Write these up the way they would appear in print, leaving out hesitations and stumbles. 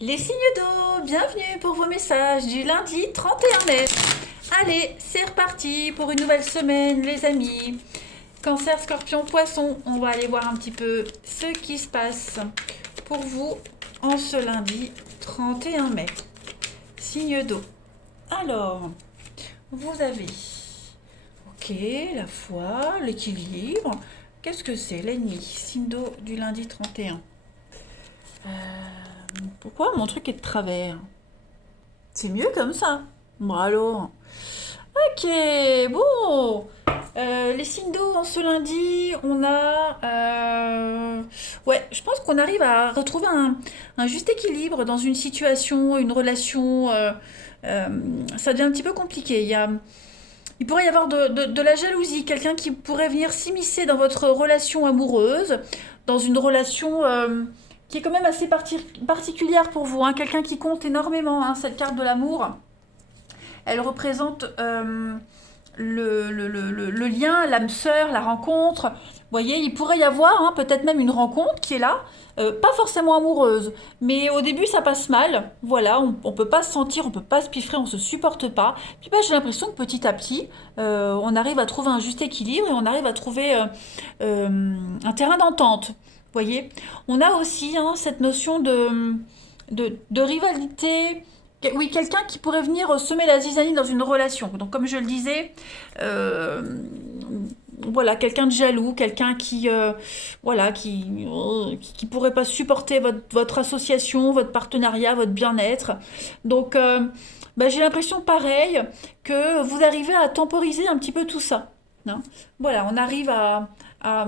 Les signes d'eau, bienvenue pour vos messages du lundi 31 mai. Allez, c'est reparti pour une nouvelle semaine, les amis. Cancer, scorpion, poisson, on va aller voir un petit peu ce qui se passe pour vous en ce lundi 31 mai. Signe d'eau. Alors, vous avez, ok, la foi, l'équilibre. Qu'est-ce que c'est l'ennemi? Signe d'eau du lundi 31. Pourquoi mon truc est de travers? C'est mieux comme ça. Bon alors. Ok, bon. Les signes d'eau en ce lundi, on a... Ouais, je pense qu'on arrive à retrouver un juste équilibre dans une situation, une relation. Ça devient un petit peu compliqué. Il pourrait y avoir de la jalousie, quelqu'un qui pourrait venir s'immiscer dans votre relation amoureuse, dans une relation qui est quand même assez particulière pour vous, hein, quelqu'un qui compte énormément, hein, cette carte de l'amour. Elle représente le lien, l'âme sœur, la rencontre. Vous voyez, il pourrait y avoir hein, peut-être même une rencontre qui est là, pas forcément amoureuse, mais au début ça passe mal. Voilà, on peut pas se sentir, on peut pas se piffrer, on se supporte pas. Puis bah, j'ai l'impression que petit à petit, on arrive à trouver un juste équilibre et on arrive à trouver un terrain d'entente. Vous voyez, on a aussi hein, cette notion de rivalité. Oui, quelqu'un qui pourrait venir semer la zizanie dans une relation. Donc, comme je le disais, euh, voilà, quelqu'un de jaloux, quelqu'un qui, voilà, qui pourrait pas supporter votre association, votre partenariat, votre bien-être. Donc, bah, j'ai l'impression pareil que vous arrivez à temporiser un petit peu tout ça. Hein. Voilà, on arrive à, à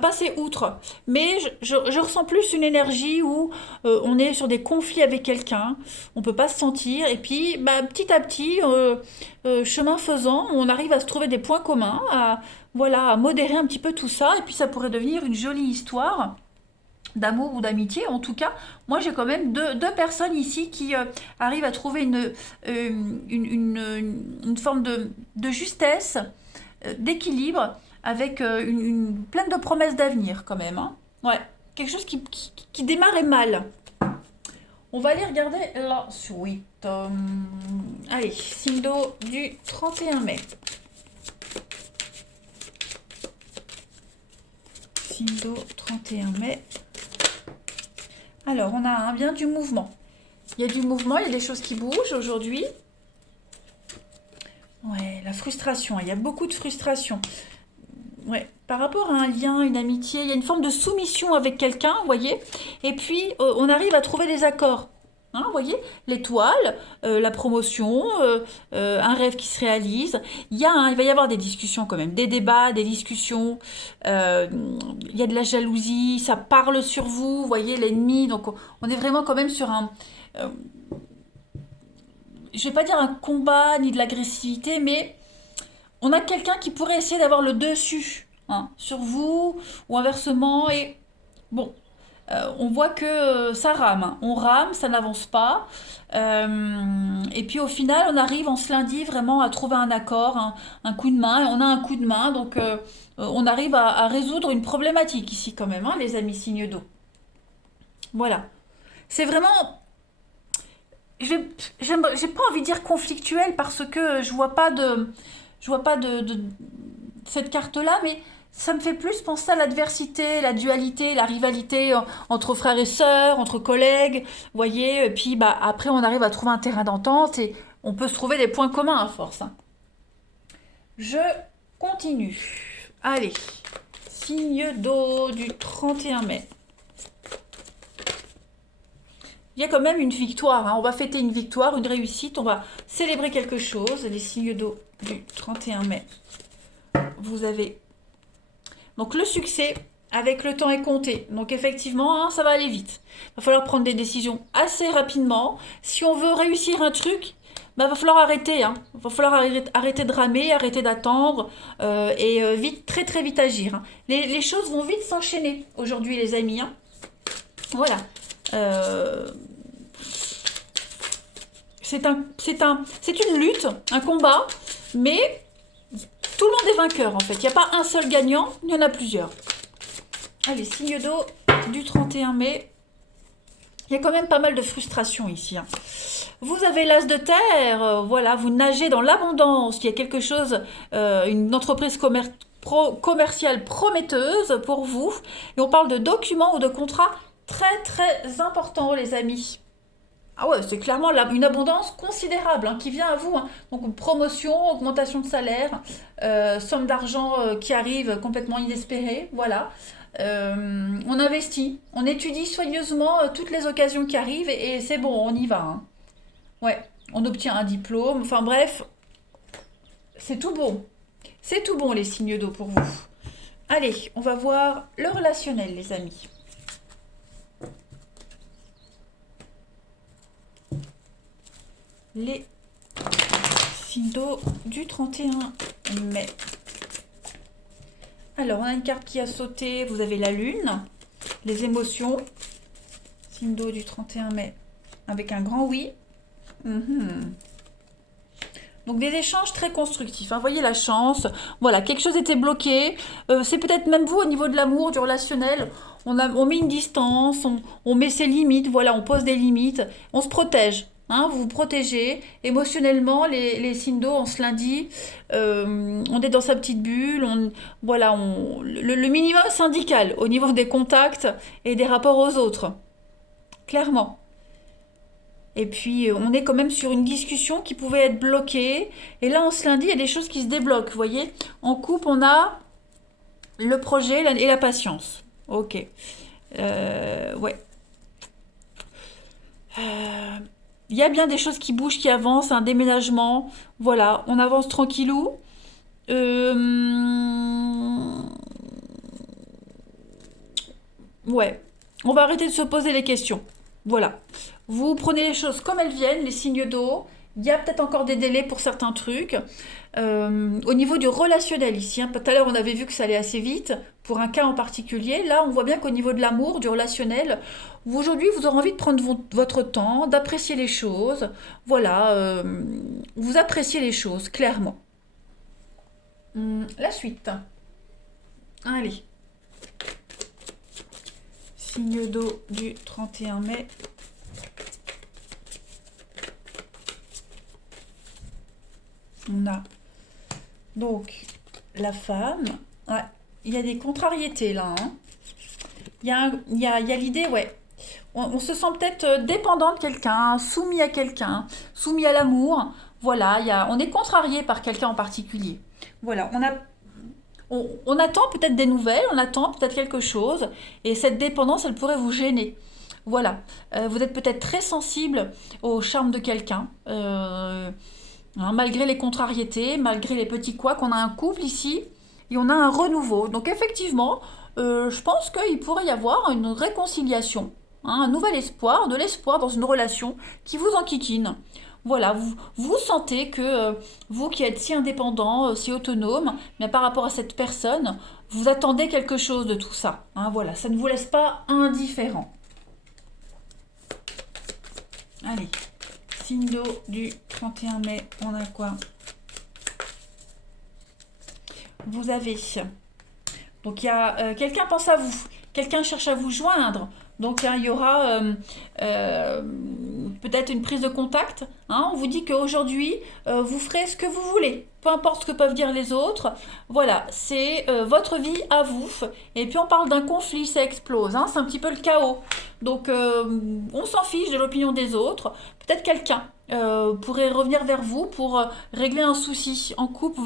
passer outre. Mais je ressens plus une énergie où on est sur des conflits avec quelqu'un, on peut pas se sentir, et puis bah, petit à petit, chemin faisant, on arrive à se trouver des points communs, voilà, à modérer un petit peu tout ça, et puis ça pourrait devenir une jolie histoire d'amour ou d'amitié. En tout cas, moi j'ai quand même deux personnes ici qui arrivent à trouver une forme de justesse, d'équilibre, avec pleine de promesses d'avenir quand même. Hein. Ouais, quelque chose qui démarrait mal. On va aller regarder la suite. Allez, signe d'eau du 31 mai. Signe d'eau 31 mai. Alors, on a bien du mouvement. Il y a du mouvement, il y a des choses qui bougent aujourd'hui. Ouais, la frustration, il y a beaucoup de frustration. Ouais, par rapport à un lien, une amitié, il y a une forme de soumission avec quelqu'un, vous voyez. Et puis, on arrive à trouver des accords. Hein, vous voyez, l'étoile, la promotion, un rêve qui se réalise. Il va y avoir des discussions quand même, des débats, des discussions. euh, il y a de la jalousie, ça parle sur vous, vous voyez, l'ennemi. Donc, on est vraiment quand même sur euh, je vais pas dire un combat ni de l'agressivité, mais on a quelqu'un qui pourrait essayer d'avoir le dessus hein, sur vous ou inversement. Et bon, on voit que ça rame. Hein. On rame, ça n'avance pas. Et puis au final, on arrive en ce lundi vraiment à trouver un accord, un coup de main. On a un coup de main, donc on arrive à résoudre une problématique ici quand même, hein, les amis signes d'eau. Voilà. C'est vraiment j'ai pas envie de dire conflictuel parce que je vois pas de cette carte-là, mais ça me fait plus penser à l'adversité, la dualité, la rivalité entre frères et sœurs, entre collègues, vous voyez, et puis bah, après on arrive à trouver un terrain d'entente et on peut se trouver des points communs à force. Hein. Je continue. Allez, signe d'eau du 31 mai. Il y a quand même une victoire, hein. On va fêter une victoire, une réussite, on va célébrer quelque chose. Les signes d'eau du 31 mai. Vous avez donc le succès avec le temps est compté. Donc effectivement, hein, ça va aller vite. Il va falloir prendre des décisions assez rapidement. Si on veut réussir un truc, bah, va falloir arrêter. Hein. Va falloir arrêter de ramer, arrêter d'attendre et vite, très très vite agir. Hein. Les choses vont vite s'enchaîner aujourd'hui, les amis. Hein. Voilà. Euh, c'est une lutte, un combat, mais tout le monde est vainqueur en fait. Il n'y a pas un seul gagnant, il y en a plusieurs. Allez, signe d'eau du 31 mai. Il y a quand même pas mal de frustration ici, hein. Vous avez l'as de terre, voilà, vous nagez dans l'abondance. Il y a quelque chose, une entreprise commerciale prometteuse pour vous. Et on parle de documents ou de contrats très très importants, les amis. Ah ouais, c'est clairement une abondance considérable hein, qui vient à vous, hein. Donc une promotion, augmentation de salaire, somme d'argent qui arrive complètement inespérée, voilà. On investit, on étudie soigneusement toutes les occasions qui arrivent et c'est bon, on y va, hein. Ouais, on obtient un diplôme, enfin bref, c'est tout bon. C'est tout bon les signes d'eau pour vous. Allez, on va voir le relationnel, les amis. Les signes d'eau du 31 mai. Alors, on a une carte qui a sauté. Vous avez la lune, les émotions. Signe d'eau du 31 mai avec un grand oui. Donc des échanges très constructifs, hein. Voyez la chance. Voilà, quelque chose était bloqué. C'est peut-être même vous au niveau de l'amour, du relationnel. On met une distance, on met ses limites. Voilà, on pose des limites. On se protège. Hein, vous vous protégez émotionnellement, les signes d'eau en ce lundi, on est dans sa petite bulle, voilà, le minimum syndical au niveau des contacts et des rapports aux autres, clairement. Et puis, on est quand même sur une discussion qui pouvait être bloquée. Et là, en ce lundi, il y a des choses qui se débloquent, vous voyez. En couple, on a le projet et la patience. Ok. Ouais. Il y a bien des choses qui bougent, qui avancent, un déménagement. Voilà, on avance tranquillou. Ouais. On va arrêter de se poser les questions. Voilà. Vous prenez les choses comme elles viennent, les signes d'eau. Il y a peut-être encore des délais pour certains trucs. Au niveau du relationnel ici, hein, tout à l'heure on avait vu que ça allait assez vite pour un cas en particulier. Là, on voit bien qu'au niveau de l'amour, du relationnel, aujourd'hui vous aurez envie de prendre votre temps, d'apprécier les choses. Voilà, vous appréciez les choses, clairement. La suite. Allez. Signe d'eau du 31 mai. On a donc la femme. Ouais, il y a des contrariétés là, hein. Il y a l'idée, ouais. On se sent peut-être dépendant de quelqu'un, soumis à quelqu'un, soumis à l'amour. Voilà, on est contrarié par quelqu'un en particulier. Voilà, on attend peut-être des nouvelles, on attend peut-être quelque chose, et cette dépendance, elle pourrait vous gêner. Voilà, vous êtes peut-être très sensible au charme de quelqu'un. Hein, malgré les contrariétés, malgré les petits couacs, on a un couple ici et on a un renouveau. Donc effectivement, je pense qu'il pourrait y avoir une réconciliation, hein, un nouvel espoir, de l'espoir dans une relation qui vous enquiquine. Voilà, vous sentez que vous qui êtes si indépendant, si autonome, mais par rapport à cette personne, vous attendez quelque chose de tout ça, hein, voilà, ça ne vous laisse pas indifférent. Allez. Signe d'eau du 31 mai, on a quoi? Vous avez. Donc il y a quelqu'un pense à vous, quelqu'un cherche à vous joindre. Donc hein, il y aura peut-être une prise de contact, hein. On vous dit qu'aujourd'hui, vous ferez ce que vous voulez, peu importe ce que peuvent dire les autres. Voilà, c'est votre vie à vous. Et puis on parle d'un conflit, ça explose, hein. C'est un petit peu le chaos. Donc on s'en fiche de l'opinion des autres. Peut-être quelqu'un pourrait revenir vers vous pour régler un souci. En couple,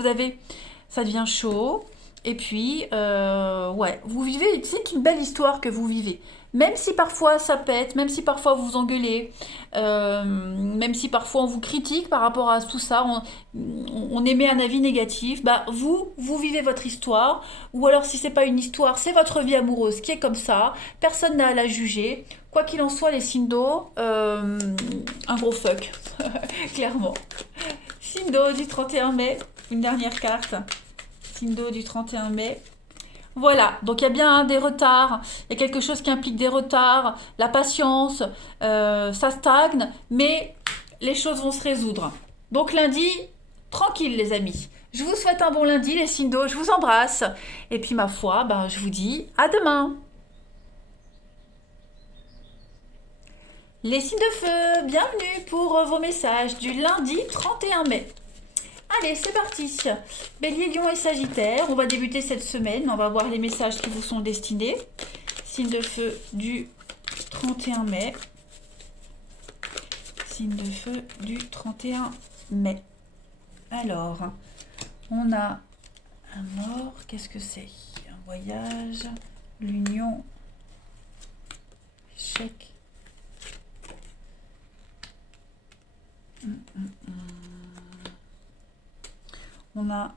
ça devient chaud. Et puis, ouais, vous vivez, c'est une belle histoire que vous vivez. Même si parfois ça pète, même si parfois vous vous engueulez, même si parfois on vous critique par rapport à tout ça, on émet un avis négatif, bah vous vivez votre histoire, ou alors si c'est pas une histoire, c'est votre vie amoureuse qui est comme ça, personne n'a à la juger. Quoi qu'il en soit, les signes d'eau, un gros fuck, clairement. Signe d'eau du 31 mai, une dernière carte. Signe d'eau du 31 mai. Voilà, donc il y a bien des retards, il y a quelque chose qui implique des retards, la patience, ça stagne, mais les choses vont se résoudre. Donc lundi, tranquille les amis. Je vous souhaite un bon lundi les signes d'eau, je vous embrasse. Et puis ma foi, ben, je vous dis à demain. Les signes de feu, bienvenue pour vos messages du lundi 31 mai. Allez, c'est parti. Bélier, Lion et Sagittaire, on va débuter cette semaine. On va voir les messages qui vous sont destinés. Signe de feu du 31 mai. Signe de feu du 31 mai. Alors, on a un mort. Qu'est-ce que c'est? Un voyage, l'union, échec. On a...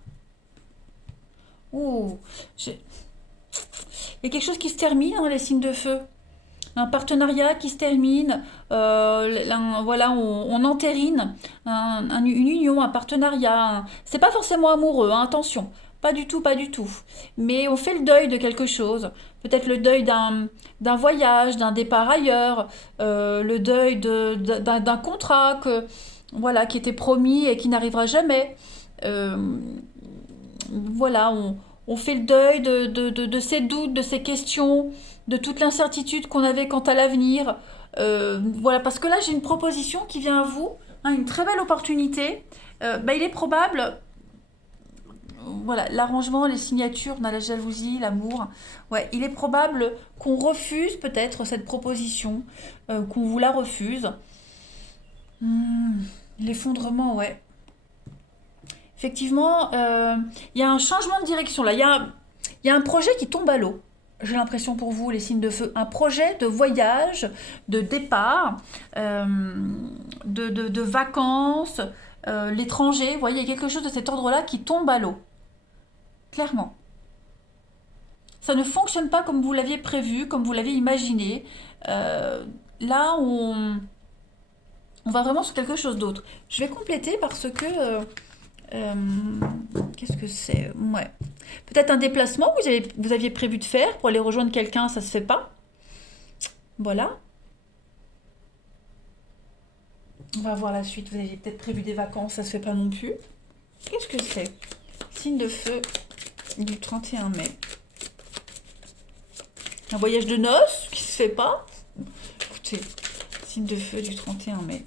Oh, il y a quelque chose qui se termine, hein, les signes de feu. Un partenariat qui se termine, voilà, on entérine une union, un partenariat. C'est pas forcément amoureux, hein, attention, pas du tout, pas du tout. Mais on fait le deuil de quelque chose. Peut-être le deuil d'un voyage, d'un départ ailleurs, le deuil d'un contrat voilà, qui était promis et qui n'arrivera jamais. Euh, voilà, on fait le deuil de ces doutes, de ces questions, de toute l'incertitude qu'on avait quant à l'avenir. Voilà, parce que là, j'ai une proposition qui vient à vous, hein, une très belle opportunité. Il est probable, voilà, l'arrangement, les signatures, on a la jalousie, l'amour. Ouais, il est probable qu'on refuse peut-être cette proposition, qu'on vous la refuse. L'effondrement, ouais. Effectivement, il y a un changement de direction là. Il y a un projet qui tombe à l'eau. J'ai l'impression pour vous, les signes de feu. Un projet de voyage, de départ, de vacances, l'étranger. Vous voyez, il y a quelque chose de cet ordre-là qui tombe à l'eau. Clairement. Ça ne fonctionne pas comme vous l'aviez prévu, comme vous l'aviez imaginé. Là, on va vraiment sur quelque chose d'autre. Je vais compléter parce que... Euh, qu'est-ce que c'est? Ouais. Peut-être un déplacement que vous aviez prévu de faire pour aller rejoindre quelqu'un, ça se fait pas. Voilà. On va voir la suite. Vous aviez peut-être prévu des vacances, ça se fait pas non plus. Qu'est-ce que c'est? Signe de feu du 31 mai. Un voyage de noces qui se fait pas. Écoutez, signe de feu du 31 mai.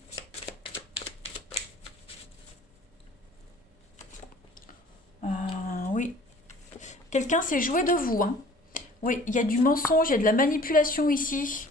Oui. Quelqu'un s'est joué de vous, hein. Oui, il y a du mensonge, il y a de la manipulation ici.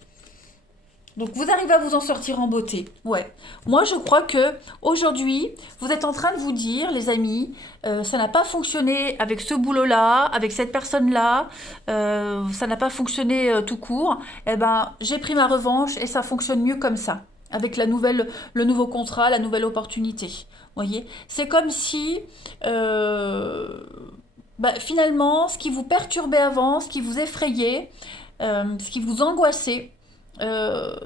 Donc vous arrivez à vous en sortir en beauté. Ouais. Moi je crois que aujourd'hui, vous êtes en train de vous dire, les amis, ça n'a pas fonctionné avec ce boulot-là, avec cette personne-là, ça n'a pas fonctionné tout court. Eh ben, j'ai pris ma revanche et ça fonctionne mieux comme ça. Avec le nouveau contrat, la nouvelle opportunité. Vous voyez? C'est comme si finalement, ce qui vous perturbait avant, ce qui vous effrayait, ce qui vous angoissait, euh,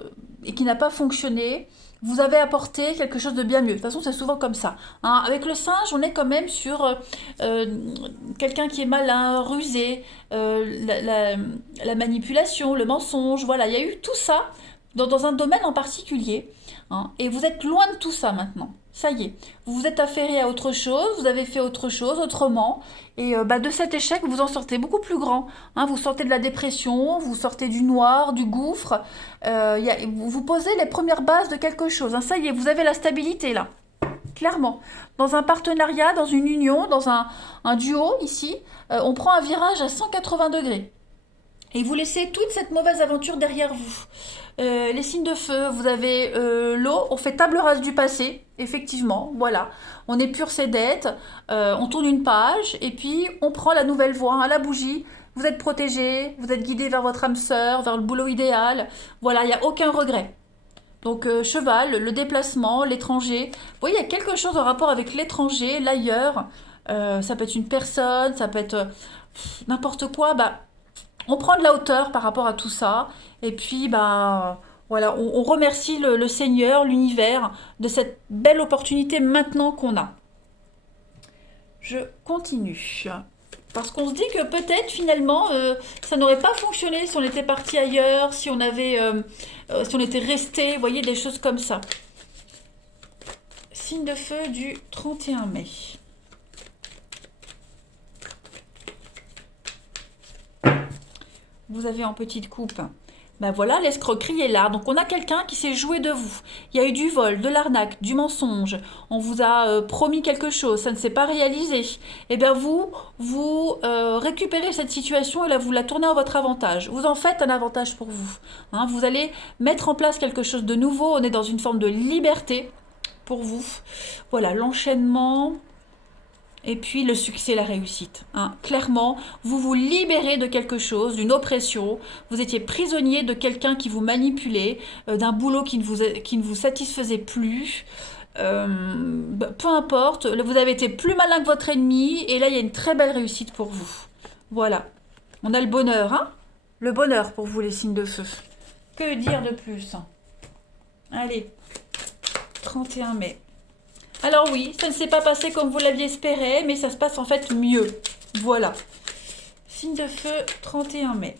et qui n'a pas fonctionné, vous avez apporté quelque chose de bien mieux. De toute façon, c'est souvent comme ça, hein. Avec le singe, on est quand même sur euh, quelqu'un qui est malin, rusé, la manipulation, le mensonge. Voilà, il y a eu tout ça dans un domaine en particulier, hein, et vous êtes loin de tout ça maintenant. Ça y est, vous vous êtes affairé à autre chose, vous avez fait autre chose, autrement, et de cet échec, vous en sortez beaucoup plus grand, hein. Vous sortez de la dépression, vous sortez du noir, du gouffre, vous posez les premières bases de quelque chose, hein. Ça y est, vous avez la stabilité là, clairement. Dans un partenariat, dans une union, dans un duo ici, on prend un virage à 180 degrés. Et vous laissez toute cette mauvaise aventure derrière vous. Les signes de feu, vous avez l'eau, on fait table rase du passé, effectivement, voilà. On épure ses dettes, on tourne une page, et puis on prend la nouvelle voie, hein, à la bougie. Vous êtes protégé, vous êtes guidé vers votre âme sœur, vers le boulot idéal. Voilà, il n'y a aucun regret. Donc cheval, le déplacement, l'étranger. Vous voyez, il y a quelque chose en rapport avec l'étranger, l'ailleurs. Ça peut être une personne, ça peut être n'importe quoi. On prend de la hauteur par rapport à tout ça. Et puis, voilà, on remercie le Seigneur, l'univers, de cette belle opportunité maintenant qu'on a. Je continue. Parce qu'on se dit que peut-être finalement, ça n'aurait pas fonctionné si on était parti ailleurs, si on était resté, vous voyez, des choses comme ça. Signe de feu du 31 mai. Vous avez en petite coupe Ben voilà, l'escroquerie est là. Donc on a quelqu'un qui s'est joué de vous. Il y a eu du vol, de l'arnaque, du mensonge. On vous a promis quelque chose, ça ne s'est pas réalisé. Et bien vous récupérez cette situation et là vous la tournez en votre avantage. Vous en faites un avantage pour vous. Hein. Vous allez mettre en place quelque chose de nouveau. On est dans une forme de liberté pour vous. Voilà, l'enchaînement. Et puis le succès, la réussite. Hein. Clairement, vous vous libérez de quelque chose, d'une oppression. Vous étiez prisonnier de quelqu'un qui vous manipulait, d'un boulot qui ne vous satisfaisait plus. Peu importe, vous avez été plus malin que votre ennemi et là, il y a une très belle réussite pour vous. Voilà. On a le bonheur, hein? Le bonheur pour vous, les signes de feu. Que dire de plus? Allez, 31 mai. Alors oui, ça ne s'est pas passé comme vous l'aviez espéré, mais ça se passe en fait mieux. Voilà. Signe de feu, 31 mai.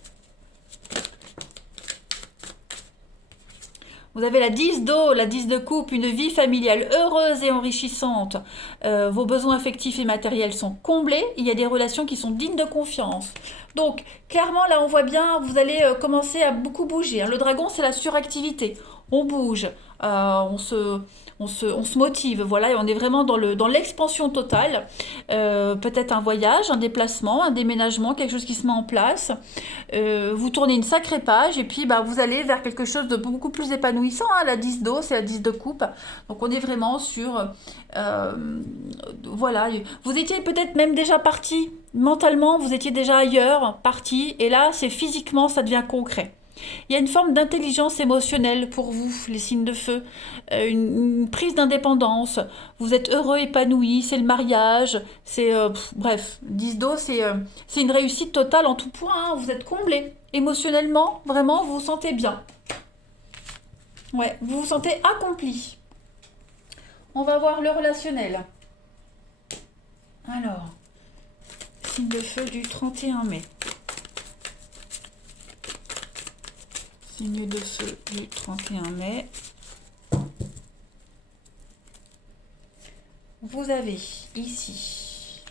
Vous avez la 10 d'eau, la 10 de coupe, une vie familiale heureuse et enrichissante. Vos besoins affectifs et matériels sont comblés. Il y a des relations qui sont dignes de confiance. Donc, clairement, là, on voit bien, vous allez commencer à beaucoup bouger. Hein. Le dragon, c'est la suractivité. On bouge, on se motive, voilà, et on est vraiment dans l'expansion totale. Peut-être un voyage, un déplacement, un déménagement, quelque chose qui se met en place. Vous tournez une sacrée page et puis bah, vous allez vers quelque chose de beaucoup plus épanouissant. Hein. La 10 d'eau, c'est la 10 de coupe. Donc on est vraiment sur... voilà, vous étiez peut-être même déjà parti. Mentalement, vous étiez déjà ailleurs, parti. Et là, c'est physiquement, ça devient concret. Il y a une forme d'intelligence émotionnelle pour vous, les signes de feu, une prise d'indépendance, vous êtes heureux, épanoui, c'est le mariage, c'est... bref, 10 d'eau, c'est une réussite totale en tout point, hein, vous êtes comblé. Émotionnellement, vraiment, vous vous sentez bien. Ouais, vous vous sentez accompli. On va voir le relationnel. Alors, signe de feu du 31 mai. Signe de feu du 31 mai. Vous avez ici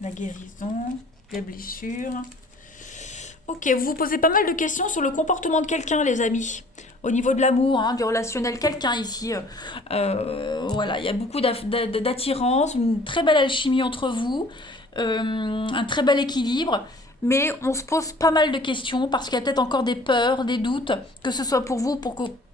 la guérison, les blessures. Ok, vous vous posez pas mal de questions sur le comportement de quelqu'un, les amis. Au niveau de l'amour, hein, du relationnel, quelqu'un ici. Voilà, il y a beaucoup d'attirance, une très belle alchimie entre vous, un très bel équilibre. Mais on se pose pas mal de questions parce qu'il y a peut-être encore des peurs, des doutes, que ce soit pour vous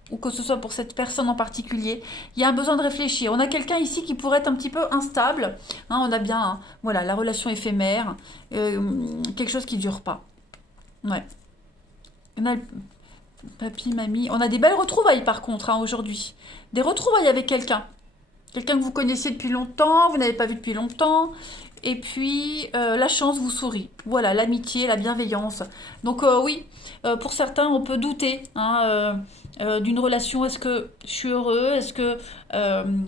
ou que ce soit pour cette personne en particulier. Il y a un besoin de réfléchir. On a quelqu'un ici qui pourrait être un petit peu instable. Hein, on a bien voilà, la relation éphémère, quelque chose qui ne dure pas. Ouais. On a le papy, mamie. On a des belles retrouvailles par contre hein, aujourd'hui. Des retrouvailles avec quelqu'un. Quelqu'un que vous connaissiez depuis longtemps, vous n'avez pas vu depuis longtemps. Et puis, la chance vous sourit. Voilà, l'amitié, la bienveillance. Donc oui, pour certains, on peut douter hein, d'une relation. Est-ce que je suis heureux? Est-ce que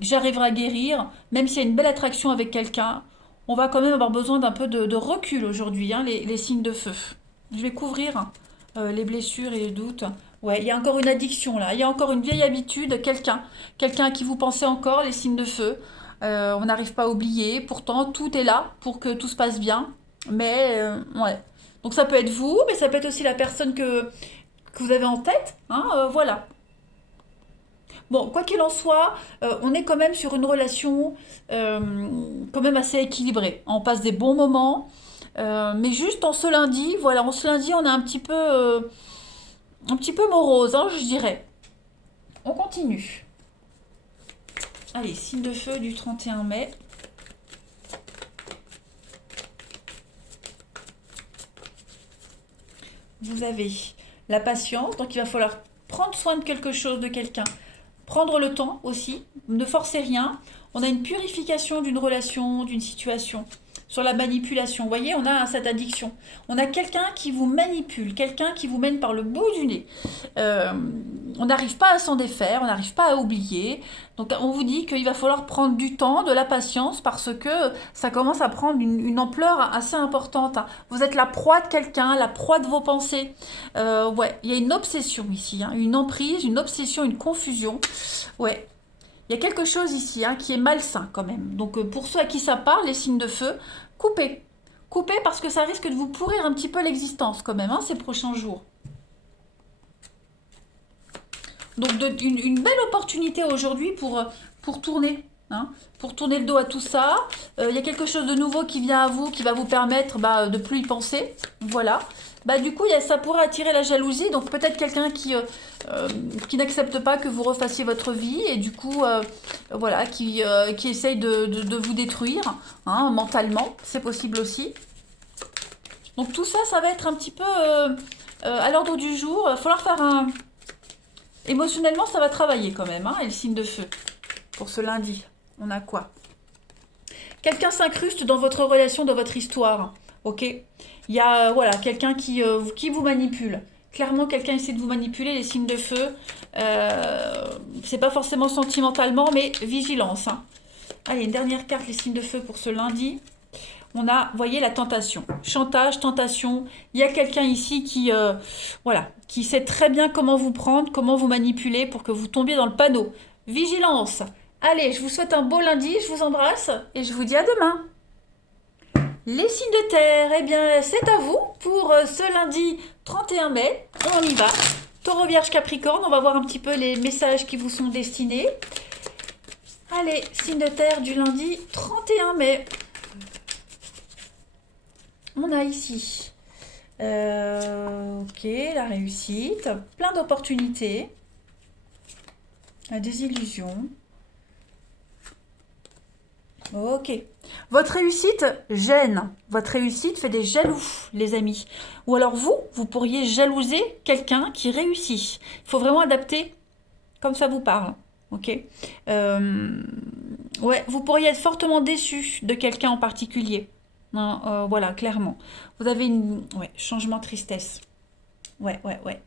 j'arriverai à guérir? Même s'il y a une belle attraction avec quelqu'un, on va quand même avoir besoin d'un peu de recul aujourd'hui, hein, les signes de feu. Je vais couvrir les blessures et les doutes. Ouais, il y a encore une addiction là. Il y a encore une vieille habitude, quelqu'un à qui vous pensez encore, les signes de feu. On n'arrive pas à oublier. Pourtant, tout est là pour que tout se passe bien. Mais, ouais. Donc, ça peut être vous, mais ça peut être aussi la personne que vous avez en tête. Hein, voilà. Bon, quoi qu'il en soit, on est quand même sur une relation quand même assez équilibrée. On passe des bons moments. Mais juste en ce lundi, voilà, en ce lundi, on est un petit peu morose, hein, je dirais. On continue. Allez, signe de feu du 31 mai. Vous avez la patience, donc il va falloir prendre soin de quelque chose, de quelqu'un. Prendre le temps aussi, ne forcez rien. On a une purification d'une relation, d'une situation. Sur la manipulation, vous voyez, on a cette addiction. On a quelqu'un qui vous manipule, quelqu'un qui vous mène par le bout du nez. On n'arrive pas à s'en défaire, on n'arrive pas à oublier. Donc on vous dit qu'il va falloir prendre du temps, de la patience, parce que ça commence à prendre une ampleur assez importante. Hein. Vous êtes la proie de quelqu'un, la proie de vos pensées. Ouais, il y a une obsession ici, hein, une emprise, une obsession, une confusion. Ouais. Il y a quelque chose ici hein, qui est malsain quand même. Donc pour ceux à qui ça parle, les signes de feu, coupez. Coupez parce que ça risque de vous pourrir un petit peu l'existence quand même, hein, ces prochains jours. Donc une belle opportunité aujourd'hui pour tourner, hein, pour tourner le dos à tout ça. Il y a quelque chose de nouveau qui vient à vous, qui va vous permettre de plus y penser. Voilà. Du coup, ça pourrait attirer la jalousie. Donc peut-être quelqu'un qui n'accepte pas que vous refassiez votre vie et du coup, voilà, qui essaye de vous détruire, hein, mentalement. C'est possible aussi. Donc tout ça, ça va être un petit peu à l'ordre du jour. Il va falloir faire un... Émotionnellement, ça va travailler quand même, hein, et le signe de feu. Pour ce lundi, on a quoi? Quelqu'un s'incruste dans votre relation, dans votre histoire, ok? Il y a, voilà, quelqu'un qui vous manipule. Clairement, quelqu'un essaie de vous manipuler, les signes de feu. C'est pas forcément sentimentalement, mais vigilance, hein. Allez, une dernière carte, les signes de feu pour ce lundi. On a, vous voyez, la tentation. Chantage, tentation. Il y a quelqu'un ici voilà, qui sait très bien comment vous prendre, comment vous manipuler pour que vous tombiez dans le panneau. Vigilance. Allez, je vous souhaite un beau lundi, je vous embrasse et je vous dis à demain. Les signes de terre, eh bien, c'est à vous pour ce lundi 31 mai. On y va. Taureau, Vierge, Capricorne, on va voir un petit peu les messages qui vous sont destinés. Allez, signe de terre du lundi 31 mai. On a ici, ok, la réussite, plein d'opportunités, la désillusion. Ok. Votre réussite gêne. Votre réussite fait des jaloux, les amis. Ou alors vous pourriez jalouser quelqu'un qui réussit. Il faut vraiment adapter comme ça vous parle. Ok. Ouais, vous pourriez être fortement déçu de quelqu'un en particulier. Hein, voilà, clairement. Vous avez ouais, changement tristesse. Ouais, ouais, ouais.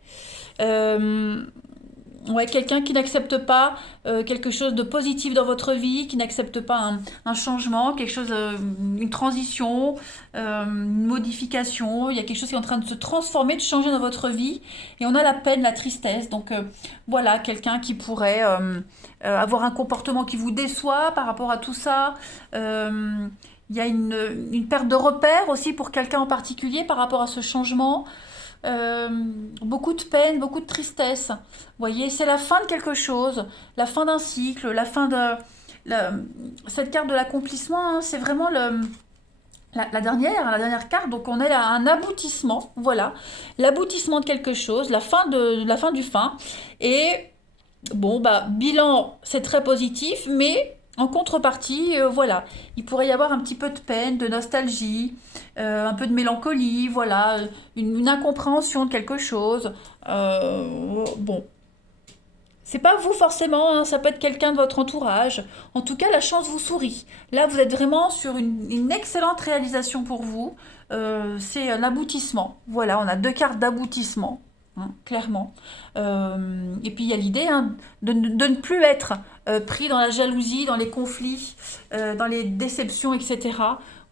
Ouais, quelqu'un qui n'accepte pas quelque chose de positif dans votre vie, qui n'accepte pas un changement, quelque chose, une transition, une modification. Il y a quelque chose qui est en train de se transformer, de changer dans votre vie. Et on a la peine, la tristesse. Donc voilà, quelqu'un qui pourrait avoir un comportement qui vous déçoit par rapport à tout ça. Il y a une perte de repère aussi pour quelqu'un en particulier par rapport à ce changement. Beaucoup de peine, beaucoup de tristesse. Vous voyez, c'est la fin de quelque chose, la fin d'un cycle, la fin de... cette carte de l'accomplissement, hein, c'est vraiment la dernière carte. Donc on est à un aboutissement, voilà. L'aboutissement de quelque chose, la fin du fin. Et bon, bilan, c'est très positif, mais... En contrepartie, voilà, il pourrait y avoir un petit peu de peine, de nostalgie, un peu de mélancolie, voilà, une incompréhension de quelque chose. Bon, c'est pas vous forcément, hein, ça peut être quelqu'un de votre entourage. En tout cas, la chance vous sourit. Là, vous êtes vraiment sur une excellente réalisation pour vous. C'est un aboutissement. Voilà, on a deux cartes d'aboutissement. Hein, clairement. Et puis il y a l'idée, hein, de ne plus être pris dans la jalousie, dans les conflits, dans les déceptions, etc.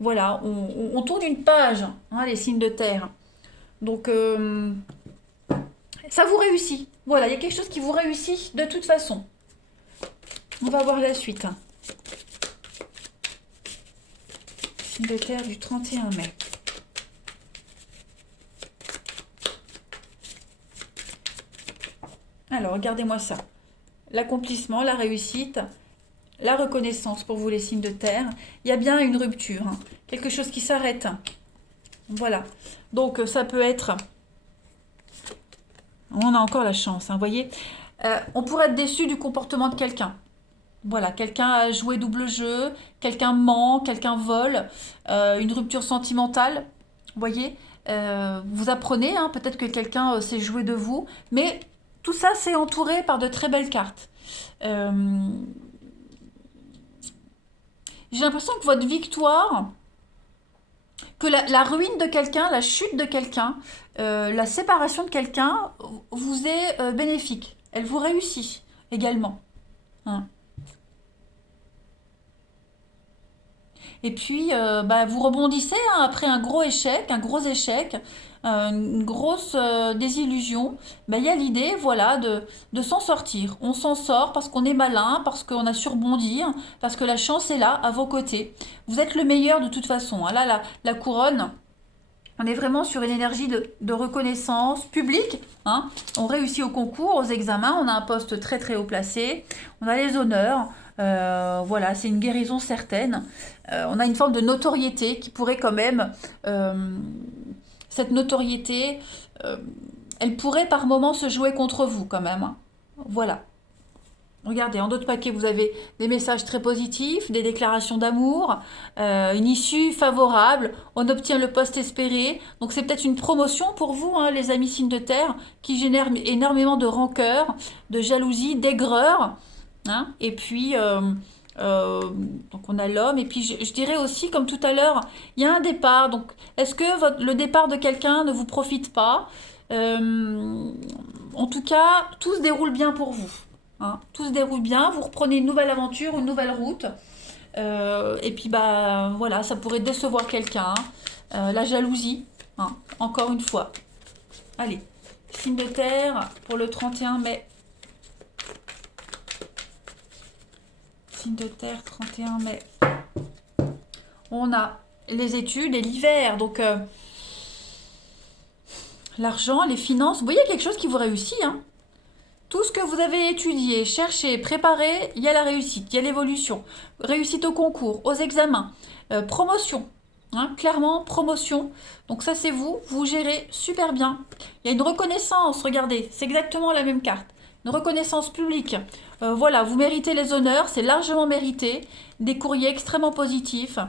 Voilà, on tourne une page, hein, les signes de terre. Donc ça vous réussit. Voilà, il y a quelque chose qui vous réussit de toute façon. On va voir la suite. Hein. Signe de terre du 31 mai. Alors, regardez-moi ça. L'accomplissement, la réussite, la reconnaissance pour vous les signes de terre. Il y a bien une rupture, hein. Quelque chose qui s'arrête. Voilà. Donc, ça peut être... On a encore la chance, hein, vous voyez. On pourrait être déçu du comportement de quelqu'un. Voilà, quelqu'un a joué double jeu, quelqu'un ment, quelqu'un vole, une rupture sentimentale, vous voyez. Vous apprenez, hein, peut-être que quelqu'un s'est joué de vous, mais... Tout ça, c'est entouré par de très belles cartes. J'ai l'impression que votre victoire, que la ruine de quelqu'un, la chute de quelqu'un, la séparation de quelqu'un vous est bénéfique. Elle vous réussit également. Hein. Et puis, vous rebondissez, hein, après un gros échec, une grosse désillusion, ben, il y a l'idée, voilà, de s'en sortir. On s'en sort parce qu'on est malin, parce qu'on a su rebondir, parce que la chance est là, à vos côtés. Vous êtes le meilleur de toute façon, hein. Là, la couronne, on est vraiment sur une énergie de reconnaissance publique, hein. On réussit au concours, aux examens, on a un poste très très haut placé, on a les honneurs. Voilà, c'est une guérison certaine. On a une forme de notoriété qui pourrait quand même, cette notoriété, euh, elle pourrait par moments se jouer contre vous quand même, hein. Voilà. Regardez, en d'autres paquets, vous avez des messages très positifs, des déclarations d'amour, une issue favorable, on obtient le poste espéré. Donc c'est peut-être une promotion pour vous, hein, les amis signes de terre, qui génère énormément de rancœur, de jalousie, d'aigreur, hein. Et puis, donc on a l'homme. Et puis je dirais aussi, comme tout à l'heure, il y a un départ. Donc est-ce que le départ de quelqu'un ne vous profite pas? Euh, En tout cas, tout se déroule bien pour vous, hein. Tout se déroule bien, vous reprenez une nouvelle aventure, une nouvelle route. Et puis bah voilà, ça pourrait décevoir quelqu'un, hein. La jalousie, hein, encore une fois. Allez, signe de terre pour le 31 mai. Signe de terre, 31 mai. On a les études et l'hiver, donc l'argent, les finances. Vous voyez quelque chose qui vous réussit, hein. Tout ce que vous avez étudié, cherché, préparé, il y a la réussite, il y a l'évolution. Réussite au concours, aux examens, promotion, hein, clairement, promotion. Donc ça, c'est vous, vous gérez super bien. Il y a une reconnaissance, regardez, c'est exactement la même carte. Une reconnaissance publique. Voilà, vous méritez les honneurs, c'est largement mérité. Des courriers extrêmement positifs.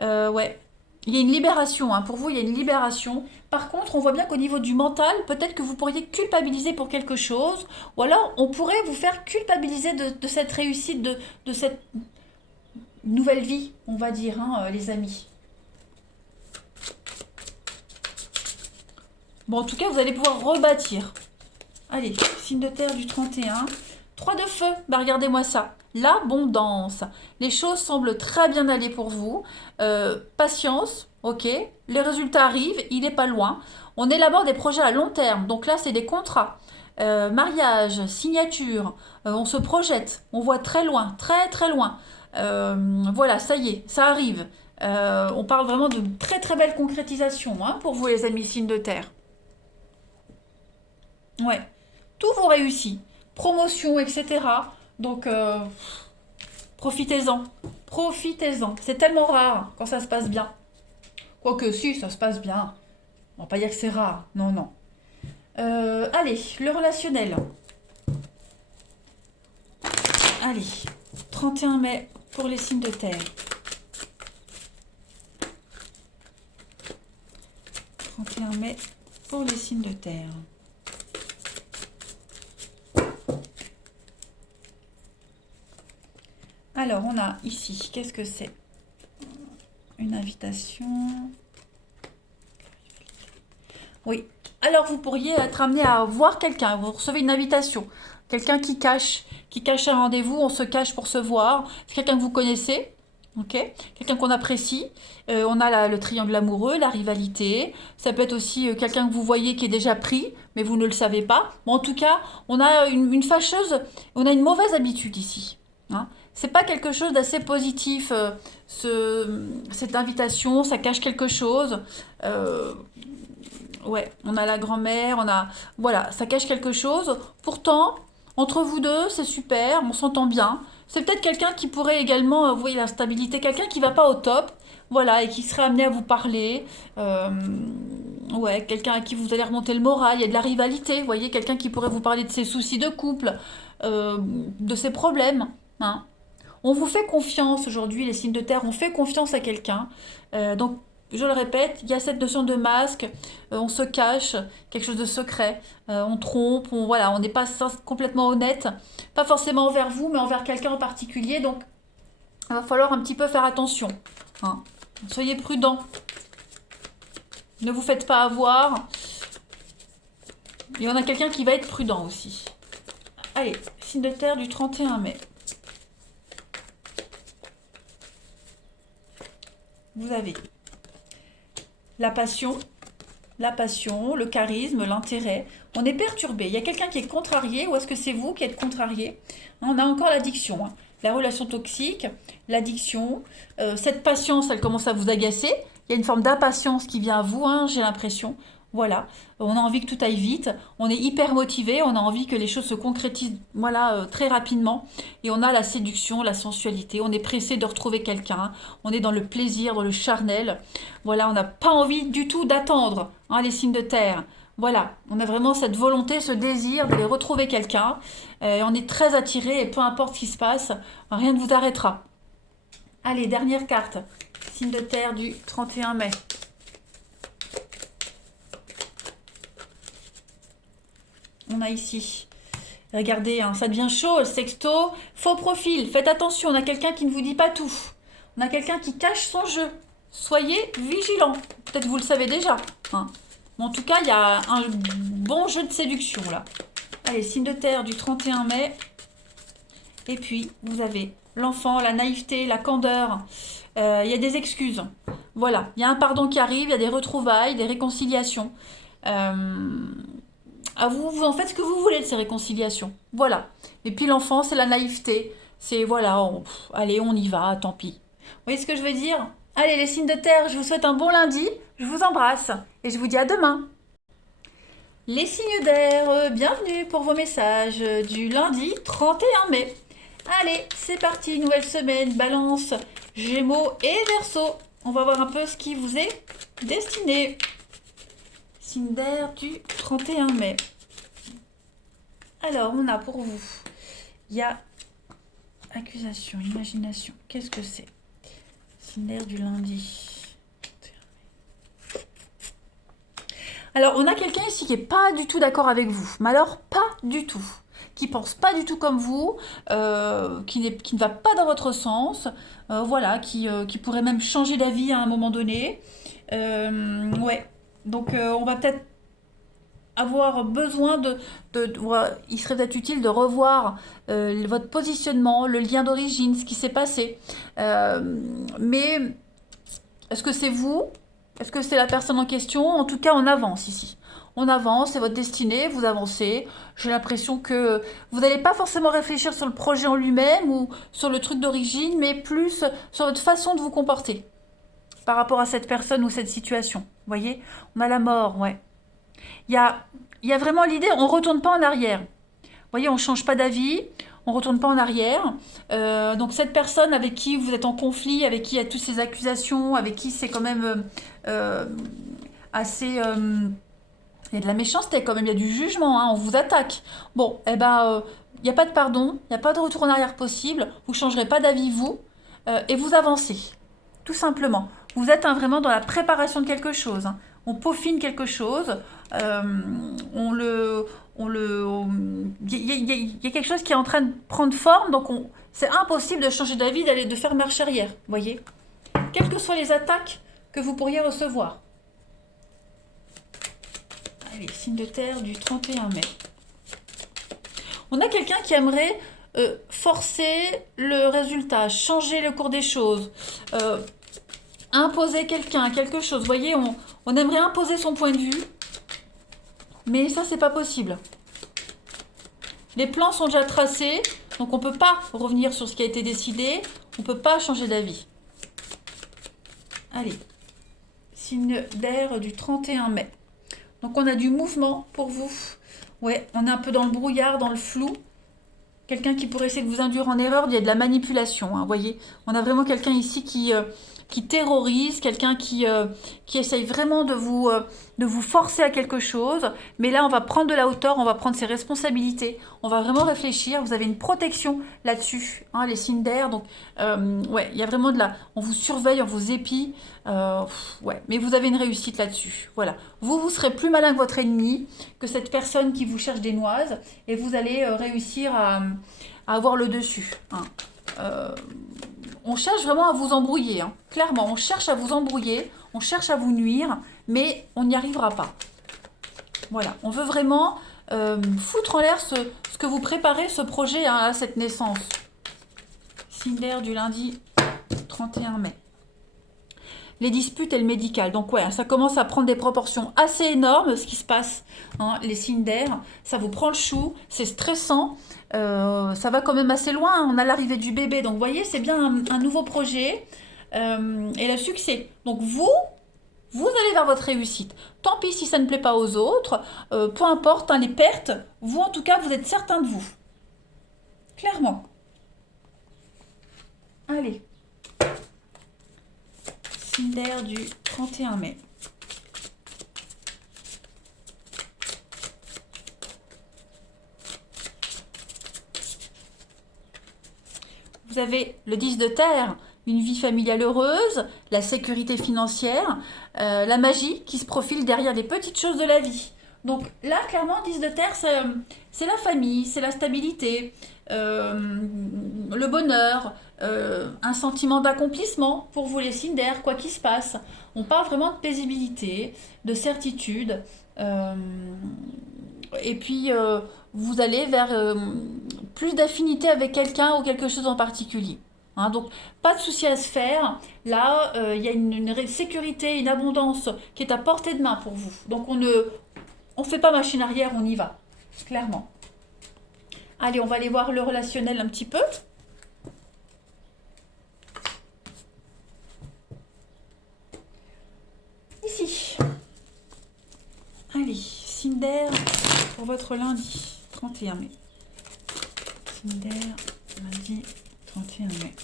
Ouais, il y a une libération, hein. Pour vous, il y a une libération. Par contre, on voit bien qu'au niveau du mental, peut-être que vous pourriez culpabiliser pour quelque chose, ou alors on pourrait vous faire culpabiliser de cette réussite, de cette nouvelle vie, on va dire, hein, les amis. Bon, en tout cas, vous allez pouvoir rebâtir. Allez, signe de terre du 31. 3 de feu, bah regardez-moi ça. L'abondance. Les choses semblent très bien aller pour vous. Patience, ok. Les résultats arrivent, il n'est pas loin. On élabore des projets à long terme. Donc là, c'est des contrats. Mariage, signature. On se projette. On voit très loin, très très loin. Voilà, ça y est, ça arrive. On parle vraiment de très très belle concrétisation, hein, pour vous les amis signes de terre. Ouais, tout vous réussit. Promotion, etc. Donc, profitez-en. Profitez-en. C'est tellement rare quand ça se passe bien. Quoique, si, ça se passe bien. On va pas dire que c'est rare. Non, non. Allez, le relationnel. Allez, 31 mai pour les signes de terre. 31 mai pour les signes de terre. Alors, on a ici, qu'est-ce que c'est? Une invitation. Oui. Alors, vous pourriez être amené à voir quelqu'un. Vous recevez une invitation. Quelqu'un qui cache un rendez-vous. On se cache pour se voir. C'est quelqu'un que vous connaissez. Ok. Quelqu'un qu'on apprécie. On a le triangle amoureux, la rivalité. Ça peut être aussi quelqu'un que vous voyez qui est déjà pris, mais vous ne le savez pas. Bon, en tout cas, on a une fâcheuse, on a une mauvaise habitude ici, hein. C'est pas quelque chose d'assez positif, cette invitation, ça cache quelque chose. Euh, ouais, on a la grand-mère, on a... Voilà, ça cache quelque chose. Pourtant, entre vous deux, c'est super, on s'entend bien. C'est peut-être quelqu'un qui pourrait également, vous voyez la stabilité, quelqu'un qui va pas au top, voilà, et qui serait amené à vous parler. Ouais, quelqu'un à qui vous allez remonter le moral, il y a de la rivalité, vous voyez, quelqu'un qui pourrait vous parler de ses soucis de couple, de ses problèmes, hein. On vous fait confiance aujourd'hui, les signes de terre, on fait confiance à quelqu'un. Donc, je le répète, il y a cette notion de masque, on se cache, quelque chose de secret, on trompe, voilà, on n'est pas complètement honnête, pas forcément envers vous, mais envers quelqu'un en particulier. Donc, il va falloir un petit peu faire attention, hein. Soyez prudents, ne vous faites pas avoir. Et on a quelqu'un qui va être prudent aussi. Allez, signe de terre du 31 mai. Vous avez la passion, la passion, le charisme, l'intérêt. On est perturbé. Il y a quelqu'un qui est contrarié ou est-ce que c'est vous qui êtes contrarié? On a encore l'addiction, hein. La relation toxique, l'addiction, cette patience, elle commence à vous agacer. Il y a une forme d'impatience qui vient à vous, hein, j'ai l'impression. Voilà, on a envie que tout aille vite, on est hyper motivé, on a envie que les choses se concrétisent, voilà, très rapidement. Et on a la séduction, la sensualité, on est pressé de retrouver quelqu'un, on est dans le plaisir, dans le charnel. Voilà, on n'a pas envie du tout d'attendre, hein, les signes de terre. Voilà, on a vraiment cette volonté, ce désir d'aller retrouver quelqu'un. On est très attiré et peu importe ce qui se passe, rien ne vous arrêtera. Allez, dernière carte. Signe de terre du 31 mai. On a ici, regardez, hein, ça devient chaud, le sexto. Faux profil, faites attention, on a quelqu'un qui ne vous dit pas tout. On a quelqu'un qui cache son jeu. Soyez vigilants. Peut-être vous le savez déjà, hein. Mais en tout cas, il y a un bon jeu de séduction là. Allez, signe de terre du 31 mai. Et puis, vous avez l'enfant, la naïveté, la candeur. Il y a des excuses. Voilà, il y a un pardon qui arrive, il y a des retrouvailles, des réconciliations. À vous, vous en faites ce que vous voulez de ces réconciliations. Voilà. Et puis l'enfant, c'est la naïveté. C'est voilà, allez, on y va, tant pis. Vous voyez ce que je veux dire? Allez, les signes de terre, je vous souhaite un bon lundi. Je vous embrasse et je vous dis à demain. Les signes d'air, bienvenue pour vos messages du lundi 31 mai. Allez, c'est parti, nouvelle semaine, Balance, Gémeaux et Verseau. On va voir un peu ce qui vous est destiné. Signe d'air du 31 mai. Alors, on a pour vous, il y a accusation, imagination. Qu'est-ce que c'est? Signe d'air du lundi. Alors, on a quelqu'un ici qui n'est pas du tout d'accord avec vous. Mais alors, pas du tout. Qui pense pas du tout comme vous, qui ne va pas dans votre sens, voilà, qui pourrait même changer d'avis à un moment donné. Ouais. Donc, on va peut-être avoir besoin il serait peut-être utile de revoir votre positionnement, le lien d'origine, ce qui s'est passé. Mais est-ce que c'est vous? Est-ce que c'est la personne en question? En tout cas, on avance ici. On avance, c'est votre destinée, vous avancez. J'ai l'impression que vous n'allez pas forcément réfléchir sur le projet en lui-même ou sur le truc d'origine, mais plus sur votre façon de vous comporter par rapport à cette personne ou cette situation. Vous voyez? On a la mort, ouais. Il y a vraiment l'idée, on ne retourne pas en arrière. Vous voyez, on ne change pas d'avis, on ne retourne pas en arrière. Donc cette personne avec qui vous êtes en conflit, avec qui il y a toutes ces accusations, avec qui c'est quand même assez... il y a de la méchanceté quand même, il y a du jugement, hein, on vous attaque. Bon, eh ben, il n'y a pas de pardon, il n'y a pas de retour en arrière possible, vous ne changerez pas d'avis vous, et vous avancez, tout simplement. Vous êtes vraiment dans la préparation de quelque chose, hein. On peaufine quelque chose, il y a quelque chose qui est en train de prendre forme, donc c'est impossible de changer d'avis, de faire marche arrière, vous voyez. Quelles que soient les attaques que vous pourriez recevoir. Allez, signe de terre du 31 mai. On a quelqu'un qui aimerait forcer le résultat, changer le cours des choses, imposer quelque chose. Vous voyez, on aimerait imposer son point de vue, mais ça, c'est pas possible. Les plans sont déjà tracés, donc on ne peut pas revenir sur ce qui a été décidé, on ne peut pas changer d'avis. Allez, signe d'air du 31 mai. Donc on a du mouvement pour vous. Ouais, on est un peu dans le brouillard, dans le flou. Quelqu'un qui pourrait essayer de vous induire en erreur, il y a de la manipulation, hein, vous voyez. On a vraiment quelqu'un ici qui terrorise, quelqu'un qui essaye vraiment de vous forcer à quelque chose. Mais là, on va prendre de la hauteur, on va prendre ses responsabilités, on va vraiment réfléchir. Vous avez une protection là-dessus, hein, les signes d'air. Donc, ouais, il y a vraiment on vous surveille, on vous épie. Ouais, mais vous avez une réussite là-dessus. Voilà. Vous serez plus malin que votre ennemi, que cette personne qui vous cherche des noises, et vous allez réussir à avoir le dessus, hein. On cherche vraiment à vous embrouiller, hein. Clairement, on cherche à vous embrouiller, on cherche à vous nuire, mais on n'y arrivera pas. Voilà, on veut vraiment foutre en l'air ce que vous préparez, ce projet, hein, à cette naissance. Signe d'air du lundi 31 mai. les disputes et le médical. Donc ouais, ça commence à prendre des proportions assez énormes, ce qui se passe, hein, les signes d'air. Ça vous prend le chou, c'est stressant. Ça va quand même assez loin, on a l'arrivée du bébé. Donc vous voyez, c'est bien un nouveau projet et le succès. Donc vous allez vers votre réussite. Tant pis si ça ne plaît pas aux autres, peu importe, hein, les pertes, vous en tout cas, vous êtes certain de vous. Clairement. Allez. Signe d'air du 31 mai. Vous avez le 10 de terre, une vie familiale heureuse, la sécurité financière, la magie qui se profile derrière les petites choses de la vie. Donc là, clairement, 10 de terre, c'est la famille, c'est la stabilité, le bonheur, un sentiment d'accomplissement pour vous les signes d'air, quoi qu'il se passe. On parle vraiment de paisibilité, de certitude. euh, et puis, vous allez vers plus d'affinité avec quelqu'un ou quelque chose en particulier. Hein, donc, pas de souci à se faire. Là, il y a une sécurité, une abondance qui est à portée de main pour vous. Donc, on fait pas machine arrière, on y va, clairement. Allez, on va aller voir le relationnel un petit peu. Ici. Allez, signe d'air pour votre lundi 31 mai. Signe d'air, lundi 31 mai.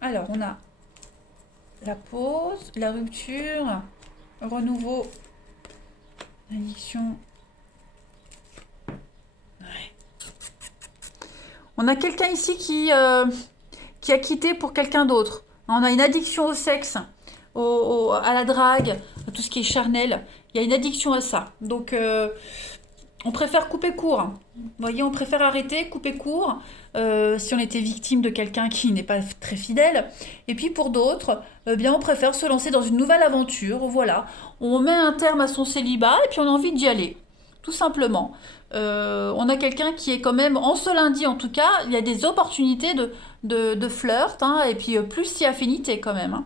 Alors, on a la pause, la rupture, renouveau, addiction. Ouais. On a quelqu'un ici qui a quitté pour quelqu'un d'autre. On a une addiction au sexe, à la drague, à tout ce qui est charnel. Il y a une addiction à ça. Donc, on préfère couper court. Vous voyez, on préfère arrêter, couper court, si on était victime de quelqu'un qui n'est pas très fidèle. Et puis pour d'autres, bien, on préfère se lancer dans une nouvelle aventure. Voilà, on met un terme à son célibat et puis on a envie d'y aller, tout simplement. On a quelqu'un qui est quand même, en ce lundi en tout cas, il y a des opportunités de flirt, hein, et puis plus si affinité quand même. Hein.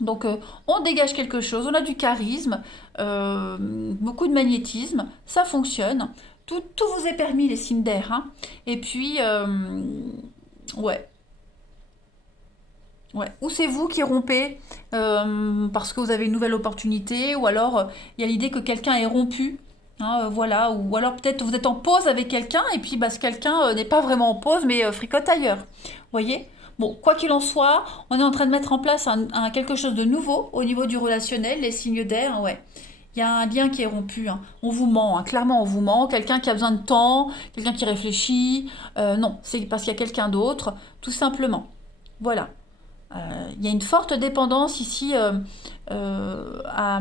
Donc on dégage quelque chose, on a du charisme, beaucoup de magnétisme, ça fonctionne. Tout vous est permis les signes d'air. Hein. Et puis, ouais. Ouais. Ou c'est vous qui rompez parce que vous avez une nouvelle opportunité, ou alors il y a l'idée que quelqu'un est rompu. Hein, voilà, ou alors peut-être vous êtes en pause avec quelqu'un et puis bah, ce quelqu'un n'est pas vraiment en pause mais fricote ailleurs. Vous voyez? Bon, quoi qu'il en soit, on est en train de mettre en place quelque chose de nouveau au niveau du relationnel, les signes d'air, ouais. Il y a un lien qui est rompu. Hein. On vous ment, hein. Clairement on vous ment. Quelqu'un qui a besoin de temps, quelqu'un qui réfléchit. Non, c'est parce qu'il y a quelqu'un d'autre, tout simplement. Voilà. Il y a une forte dépendance ici à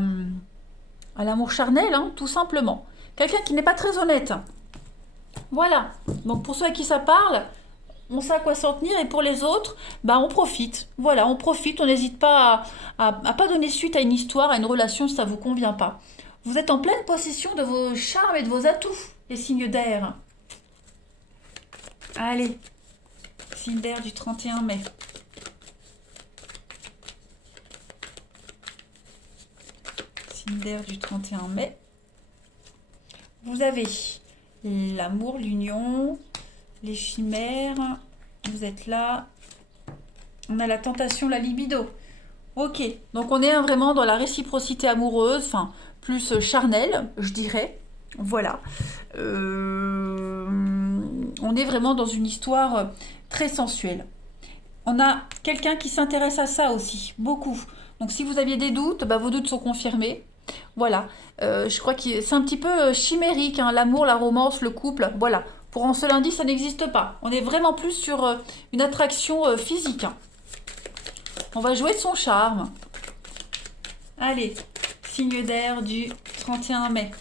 l'amour charnel, hein, tout simplement. Quelqu'un qui n'est pas très honnête. Voilà. Donc pour ceux à qui ça parle, on sait à quoi s'en tenir et pour les autres, bah on profite. Voilà, on profite, on n'hésite pas à pas donner suite à une histoire, à une relation si ça vous convient pas. Vous êtes en pleine possession de vos charmes et de vos atouts, les signes d'air. Allez, signe d'air du 31 mai. Signe d'air du 31 mai. Vous avez l'amour, l'union, les chimères, vous êtes là. On a la tentation, la libido. Ok, donc on est vraiment dans la réciprocité amoureuse, enfin plus charnelle, je dirais. Voilà. On est vraiment dans une histoire très sensuelle. On a quelqu'un qui s'intéresse à ça aussi, beaucoup. Donc si vous aviez des doutes, bah, vos doutes sont confirmés. Voilà, je crois que c'est un petit peu chimérique, hein, l'amour, la romance, le couple. Voilà, pour en ce lundi, ça n'existe pas. On est vraiment plus sur une attraction physique. Hein. On va jouer de son charme. Allez, signe d'air du 31 mai.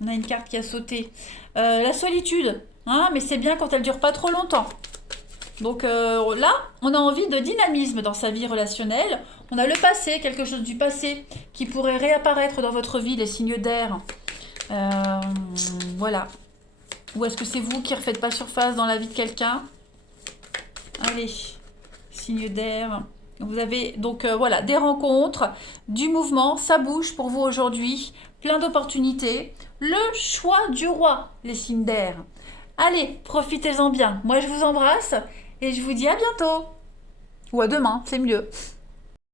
On a une carte qui a sauté. La solitude, hein, mais c'est bien quand elle dure pas trop longtemps. Donc là, on a envie de dynamisme dans sa vie relationnelle. On a le passé, quelque chose du passé qui pourrait réapparaître dans votre vie, les signes d'air. Euh, voilà. Ou est-ce que c'est vous qui ne refaites pas surface dans la vie de quelqu'un? Allez, signe d'air. Vous avez donc voilà, des rencontres, du mouvement, ça bouge pour vous aujourd'hui, plein d'opportunités. Le choix du roi, les signes d'air. Allez, profitez-en bien. Moi, je vous embrasse et je vous dis à bientôt. Ou à demain, c'est mieux.